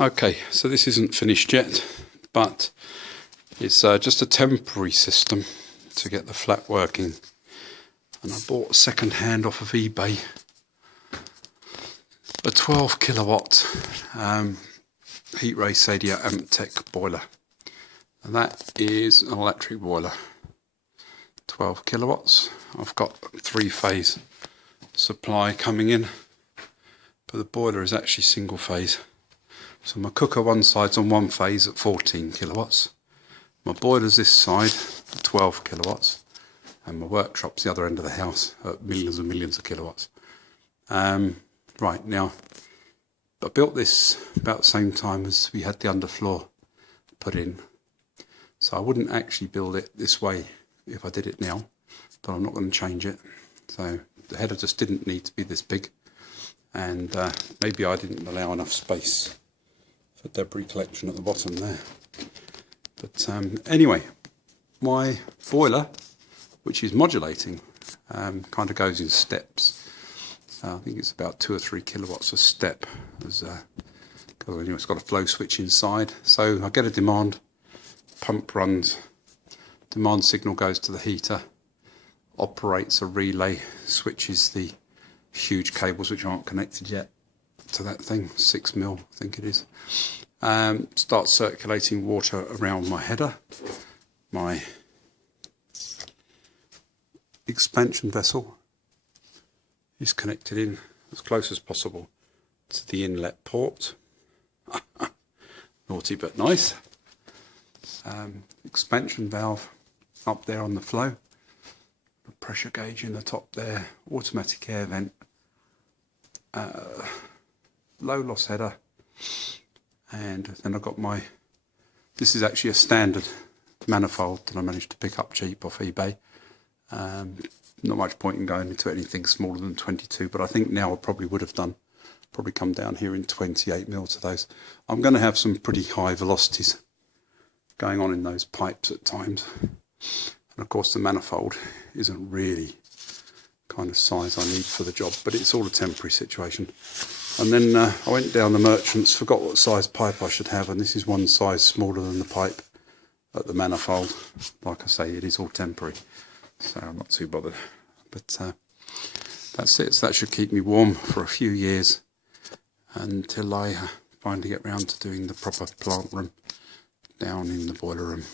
Okay, so this isn't finished yet, but it's just a temporary system to get the flat working. And I bought second hand off of eBay a 12 kilowatt heat ray Sadia Amtech boiler. And that is an electric boiler, 12 kilowatts. I've got 3-phase supply coming in, but the boiler is actually single phase. So my cooker one side's on one phase at 14 kilowatts. My boiler's this side at 12 kilowatts. And my workshop's the other end of the house at millions and millions of kilowatts. Right, now, I built this about the same time as we had the underfloor put in. So I wouldn't actually build it this way if I did it now, but I'm not going to change it. So the header just didn't need to be this big. And maybe I didn't allow enough space for debris collection at the bottom there. But anyway, my boiler, which is modulating, kind of goes in steps. I think it's about 2 or 3 kilowatts a step. It's got a flow switch inside. So I get a demand, pump runs, demand signal goes to the heater, operates a relay, switches the huge cables which aren't connected yet to that thing, 6mm I think it is. Starts circulating water around my header. My expansion vessel is connected in as close as possible to the inlet port. Naughty but nice. Expansion valve up there on the flow. The pressure gauge in the top there. Automatic air vent. Low loss header. And then I've got this is actually a standard manifold that I managed to pick up cheap off eBay. Not much point in going into anything smaller than 22, but I think now I probably would have done. Probably come down here in 28mm to those. I'm going to have some pretty high velocities going on in those pipes at times. And of course the manifold isn't really kind of size I need for the job, but it's all a temporary situation. And then I went down the Merchants, forgot what size pipe I should have, and this is one size smaller than the pipe at the manifold. Like I say, it is all temporary, so I'm not too bothered. But that's it. So that should keep me warm for a few years until I finally get round to doing the proper plant room down in the boiler room.